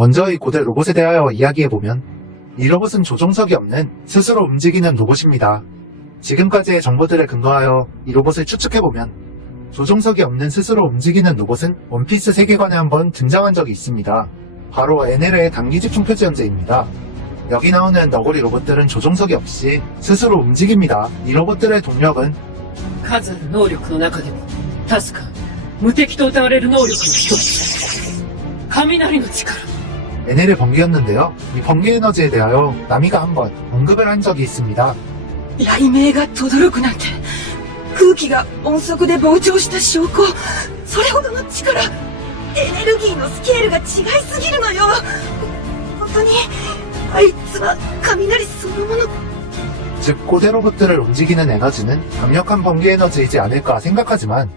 먼저 이 고대 로봇에 대하여 이야기해보면 이 로봇은 조종석이 없는 스스로 움직이는 로봇입니다. 지금까지의 정보들에 근거하여 이 로봇을 추측해보면 조종석이 없는 스스로 움직이는 로봇은 원피스 세계관에 한번 등장한 적이 있습니다. 바로 NL의 단기 집중 표지연재입니다. 여기 나오는 너구리 로봇들은 조종석이 없이 스스로 움직입니다. 이 로봇들의 동력은 数ある能力の中でも確か無敵と疑われる能力の一つ雷の力 NL의 번개였는데요. 이 번개 에너지에 대하여 나미가 한번 언급을 한 적이 있습니다. 雷鳴が轟くなんて空気が音速で膨張した証拠それほどの力エネルギーのスケールが違いすぎるのよ本当にあいつは雷そのもの 즉 고대 로봇들을 움직이는 에너지는 강력한 번개 에너지이지 않을까 생각하지만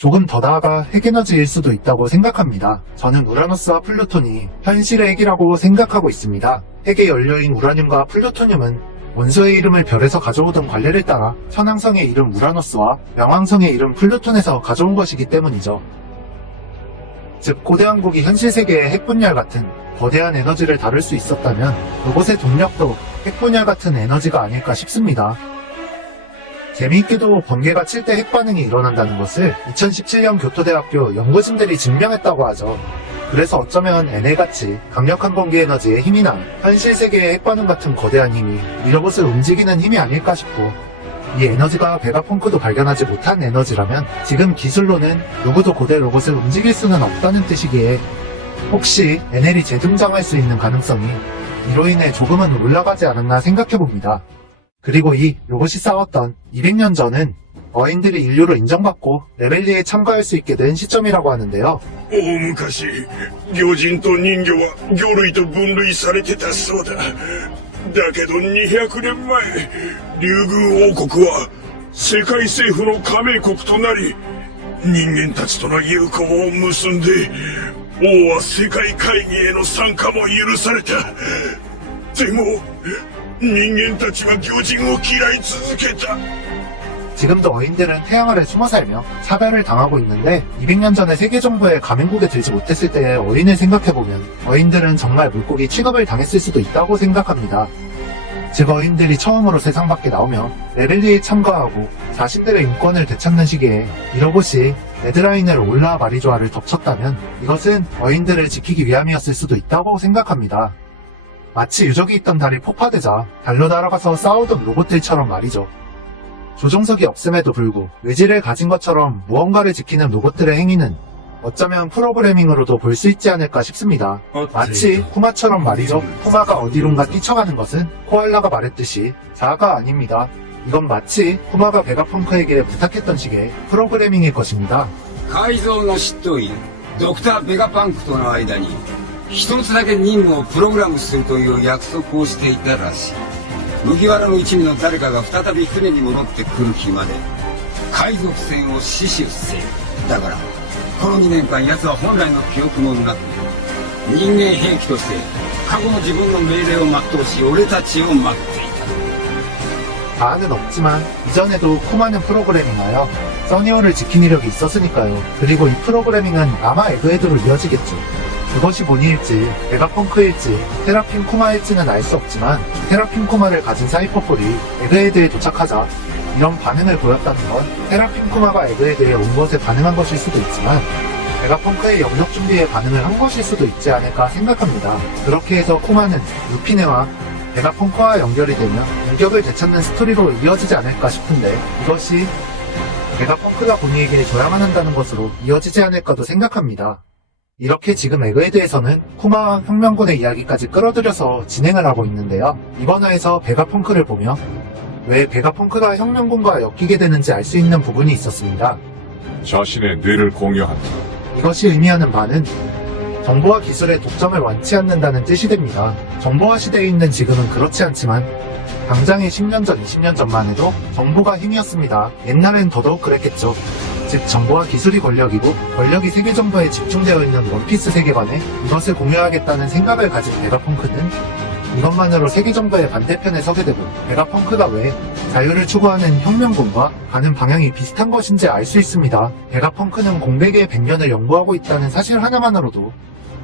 조금 더 나아가 핵 에너지일 수도 있다고 생각합니다. 저는 우라노스와 플루톤이 현실의 핵이라고 생각하고 있습니다. 핵의 연료인 우라늄과 플루토늄은 원소의 이름을 별에서 가져오던 관례를 따라 천왕성의 이름 우라노스와 명왕성의 이름 플루톤에서 가져온 것이기 때문이죠. 즉 고대 왕국이 현실 세계의 핵분열 같은 거대한 에너지를 다룰 수 있었다면 로봇의 동력도 핵분열 같은 에너지가 아닐까 싶습니다. 재미있게도 번개가 칠 때 핵반응이 일어난다는 것을 2017년 교토대학교 연구진들이 증명했다고 하죠. 그래서 어쩌면 NL같이 강력한 번개 에너지의 힘이나 현실 세계의 핵반응 같은 거대한 힘이 이 로봇을 움직이는 힘이 아닐까 싶고 이 에너지가 베가펑크도 발견하지 못한 에너지라면 지금 기술로는 누구도 고대 로봇을 움직일 수는 없다는 뜻이기에 혹시 NL이 재등장할 수 있는 가능성이 이로 인해 조금은 올라가지 않았나 생각해봅니다. 그리고 이 로봇이 싸웠던 200년 전은 어인들이 인류로 인정받고 레벨리에 참가할 수 있게 된 시점이라고 하는데요. 大昔、魚人と人魚は魚類と分類されてたそうだ。だけど200年前、竜宮王国は世界政府の加盟国となり、人間たちとの友好を結んで、王は世界会議への参加も許された。でも、人間たちは魚人を嫌い続けた。 지금도 어인들은 태양 아래 숨어 살며 차별을 당하고 있는데 200년 전에 세계 정부의 가맹국에 들지 못했을 때의 어인을 생각해보면 어인들은 정말 물고기 취급을 당했을 수도 있다고 생각합니다. 즉 어인들이 처음으로 세상 밖에 나오며 레벨리에 참가하고 자신들의 인권을 되찾는 시기에 이 로봇이 레드라인을 올라 마리조아를 덮쳤다면 이것은 어인들을 지키기 위함이었을 수도 있다고 생각합니다. 마치 유적이 있던 달이 폭파되자 달로 날아가서 싸우던 로봇들처럼 말이죠. 조종석이 없음에도 불구 의지를 가진 것처럼 무언가를 지키는 로봇들의 행위는 어쩌면 프로그래밍으로도 볼 수 있지 않을까 싶습니다. 마치 쿠마처럼 말이죠. 쿠마가 어디론가 뛰쳐가는 것은 코알라가 말했듯이 자아가 아닙니다. 이건 마치 쿠마가 베가펑크에게 부탁했던 식의 프로그래밍일 것입니다. 改造の執刀医ドクター・ベガパンクとの間に一つだけ任務をプログラムするという約束をしていたらしい。麦わらの一味の誰かが再び船に戻ってくる日まで海賊船を死守せよ。だからこの2年間奴は本来の記憶もなく人間兵器として過去の自分の命令を全うし俺たちを待っていた。 자아는 없지만 이전에도 쿠마는 프로그래밍하여 써니어를 지킨 이력이 있었으니까요. 그리고 이 프로그래밍은 아마 에그헤드로 이어지겠죠. 그것이 보니일지 베가펑크일지 테라핀 쿠마일지는 알 수 없지만 테라핀 쿠마를 가진 사이퍼폴이 에그헤드에 도착하자 이런 반응을 보였다는 건 테라핀 쿠마가 에그헤드에 온 것에 반응한 것일 수도 있지만 베가펑크의 영역 준비에 반응을 한 것일 수도 있지 않을까 생각합니다. 그렇게 해서 쿠마는 루피네와 베가펑크와 연결이 되며 인격을 되찾는 스토리로 이어지지 않을까 싶은데 이것이 베가펑크가 보니에게 줘야만 한다는 것으로 이어지지 않을까도 생각합니다. 이렇게 지금 에그헤드에서는 쿠마와 혁명군의 이야기까지 끌어들여서 진행을 하고 있는데요. 이번 화에서 베가펑크를 보며 왜 베가펑크가 혁명군과 엮이게 되는지 알 수 있는 부분이 있었습니다. 자신의 뇌를 공유한다. 이것이 의미하는 바는 정보와 기술의 독점을 원치 않는다는 뜻이 됩니다. 정보화 시대에 있는 지금은 그렇지 않지만 당장의 10년 전, 20년 전만 해도 정보가 힘이었습니다. 옛날엔 더더욱 그랬겠죠. 즉 정보와 기술이 권력이고 권력이 세계 정보에 집중되어 있는 원피스 세계관에 이것을 공유하겠다는 생각을 가진 베가펑크는 이것만으로 세계 정보의 반대편에 서게 되고 베가펑크가 왜 자유를 추구하는 혁명군과 가는 방향이 비슷한 것인지 알 수 있습니다. 베가펑크는 공백의 100년을 연구하고 있다는 사실 하나만으로도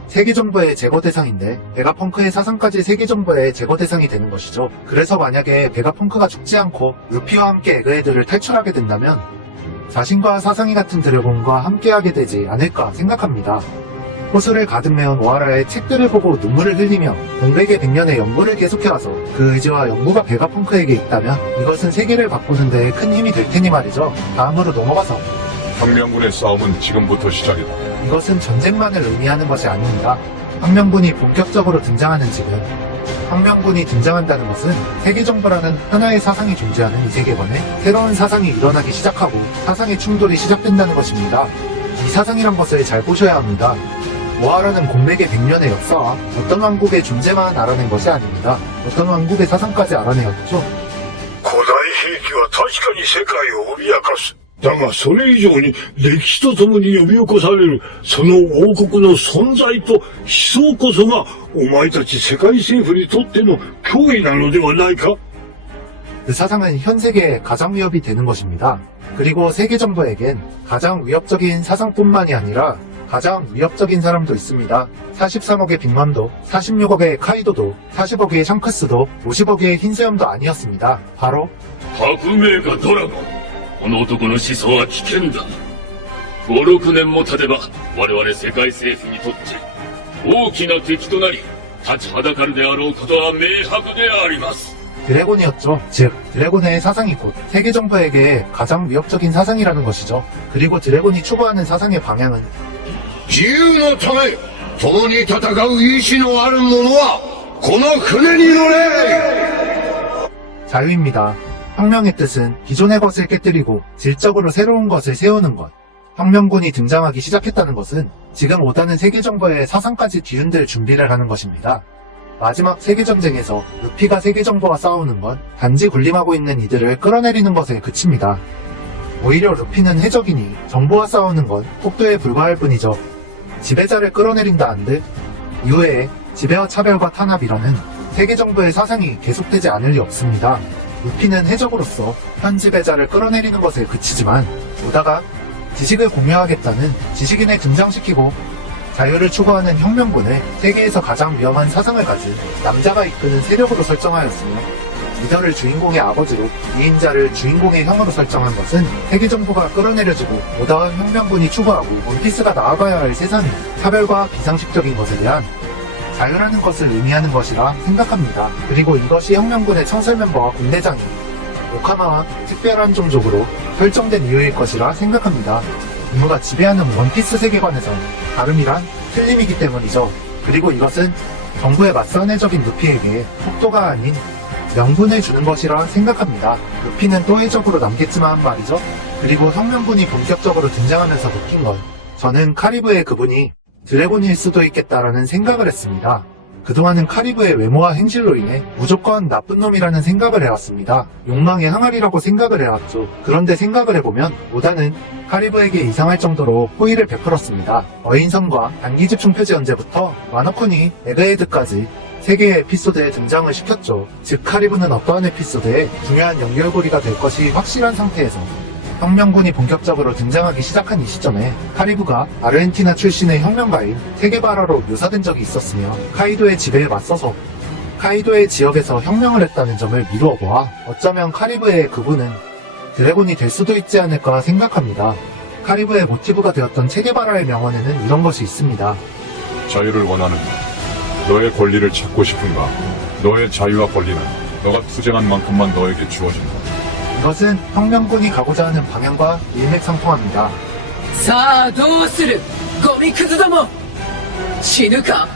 세계정부의 제거 대상인데 베가펑크의 사상까지 세계정부의 제거 대상이 되는 것이죠. 그래서 만약에 베가펑크가 죽지 않고 루피와 함께 에그헤드를 탈출하게 된다면 자신과 사상이 같은 드래곤과 함께하게 되지 않을까 생각합니다. 호수를 가득 메운 오하라의 책들을 보고 눈물을 흘리며 공백의 100년의 연구를 계속해와서 그 의지와 연구가 베가펑크에게 있다면 이것은 세계를 바꾸는 데 큰 힘이 될 테니 말이죠. 다음으로 넘어가서 혁명군의 싸움은 지금부터 시작이다. 이것은 전쟁만을 의미하는 것이 아닙니다. 혁명군이 본격적으로 등장하는 지금 혁명군이 등장한다는 것은 세계정부라는 하나의 사상이 존재하는 이 세계관에 새로운 사상이 일어나기 시작하고 사상의 충돌이 시작된다는 것입니다. 이 사상이란 것을 잘 보셔야 합니다. 오하라는 공백의 100년의 역사와 어떤 왕국의 존재만 알아낸 것이 아닙니다. 어떤 왕국의 사상까지 알아내었죠. 古代兵器は確かに世界を脅かす。だがそれ以上に歴史とともに呼び起こされるその王国の存在と思想こそがお前たち世界政府にとっての脅威なのではないか? 그 사상은 현 세계에 가장 위협이 되는 것입니다. 그리고 세계정부에겐 가장 위협적인 사상뿐만이 아니라 가장 위협적인 사람도 있습니다. 43억의 빅맘도, 46억의 카이도도, 40억의 샹크스도, 50억의 흰수염도 아니었습니다. 바로 革命家ドラゴン。この男の思想は危険だ。5、6年も経てば、我々世界政府にとって大きな敵となり、立ちはだかるであろうことは明白であります。 드래곤이었죠. 즉, 드래곤의 사상이 곧 세계정부에게 가장 위협적인 사상이라는 것이죠. 그리고 드래곤이 추구하는 사상의 방향은 自由のため共に戦う意志のある者はこの船に乗れ! 자유입니다. 혁명의 뜻은 기존의 것을 깨뜨리고 질적으로 새로운 것을 세우는 것. 혁명군이 등장하기 시작했다는 것은 지금 오다는 세계정부의 사상까지 뒤흔들 준비를 하는 것입니다. 마지막 세계전쟁에서 루피가 세계정부와 싸우는 건 단지 군림하고 있는 이들을 끌어내리는 것에 그칩니다. 오히려 루피는 해적이니 정부와 싸우는 건 폭도에 불과할 뿐이죠. 지배자를 끌어내린다 한들 이후에 지배와 차별과 탄압이라는 세계정부의 사상이 계속되지 않을 리 없습니다. 루피는 해적으로서 현 지배자를 끌어내리는 것에 그치지만 오다가 지식을 공유하겠다는 지식인을 등장시키고 자유를 추구하는 혁명군을 세계에서 가장 위험한 사상을 가진 남자가 이끄는 세력으로 설정하였으며 리더를 주인공의 아버지로 이인자를 주인공의 형으로 설정한 것은 세계정부가 끌어내려지고 오다운 혁명군이 추구하고 원피스가 나아가야 할 세상이 차별과 비상식적인 것에 대한 자유라는 것을 의미하는 것이라 생각합니다. 그리고 이것이 혁명군의 청설 멤버와 군대장이 오카마와 특별한 종족으로 설정된 이유일 것이라 생각합니다. 이무가 지배하는 원피스 세계관에선 다름이란 틀림이기 때문이죠. 그리고 이것은 정부의 맞선해적인 루피에게 속도가 아닌 명분을 주는 것이라 생각합니다. 루피는 또 해적으로 남겠지만 말이죠. 그리고 혁명군이 본격적으로 등장하면서 느낀 건 저는 카리브의 그분이 드래곤일 수도 있겠다라는 생각을 했습니다. 그동안은 카리브의 외모와 행실로 인해 무조건 나쁜 놈이라는 생각을 해왔습니다. 욕망의 항아리라고 생각을 해왔죠. 그런데 생각을 해보면 오다는 카리브에게 이상할 정도로 호의를 베풀었습니다. 어인선과 단기집중 표지 연재부터 와너코니 에그헤드까지 3개의 에피소드에 등장을 시켰죠. 즉 카리브는 어떠한 에피소드에 중요한 연결고리가 될 것이 확실한 상태에서 혁명군이 본격적으로 등장하기 시작한 이 시점에 카리브가 아르헨티나 출신의 혁명가인 세게바라로 묘사된 적이 있었으며 카이도의 지배에 맞서서 카이도의 지역에서 혁명을 했다는 점을 미루어 보아 어쩌면 카리브의 그분은 드래곤이 될 수도 있지 않을까 생각합니다. 카리브의 모티브가 되었던 체게바라의 명언에는 이런 것이 있습니다. 자유를 원하는가? 너의 권리를 찾고 싶은가? 너의 자유와 권리는 너가 투쟁한 만큼만 너에게 주어진다. 이것은 혁명군이 가고자 하는 방향과 일맥상통합니다. さあどうするゴミクズども死ぬか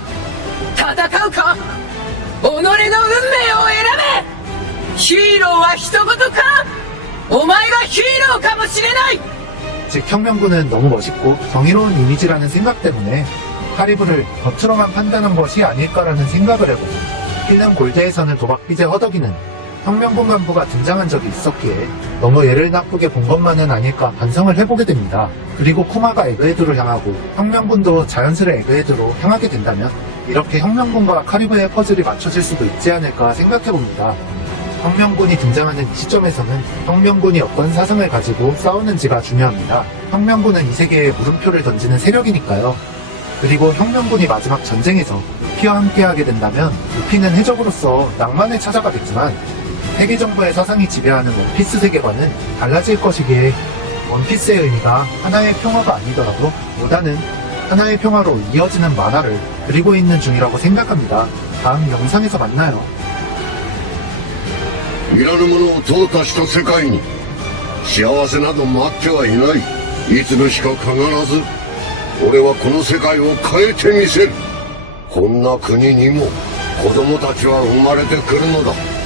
戦うか己の運命を選べヒーローは人事かお前がヒーローかもしれない 즉 혁명군은 너무 멋있고 정의로운 이미지라는 생각 때문에 카리브를 겉으로만 판단한 것이 아닐까라는 생각을 해보고 필름 골드에서는 도박빚에 허덕이는 혁명군 간부가 등장한 적이 있었기에 너무 얘를 나쁘게 본 것만은 아닐까 반성을 해보게 됩니다. 그리고 쿠마가 에그헤드로 향하고 혁명군도 자연스레 에그헤드로 향하게 된다면 이렇게 혁명군과 카리브의 퍼즐이 맞춰질 수도 있지 않을까 생각해봅니다. 혁명군이 등장하는 이 시점에서는 혁명군이 어떤 사상을 가지고 싸우는지가 중요합니다. 혁명군은 이 세계에 물음표를 던지는 세력이니까요. 그리고 혁명군이 마지막 전쟁에서 루피와 함께하게 된다면 루피는 해적으로서 낭만을 찾아가겠지만 세계정부의 사상이 지배하는 원피스 세계관은 달라질 것이기에 원피스의 의미가 하나의 평화가 아니더라도 보다는 하나의 평화로 이어지는 만화를 그리고 있는 중이라고 생각합니다. 다음 영상에서 만나요. いらぬものを淘汰した世界に幸せなど待ってはいない。いつの日か必ず俺はこの世界を変えてみせる。こんな国にも子供たちは生まれてくるのだ。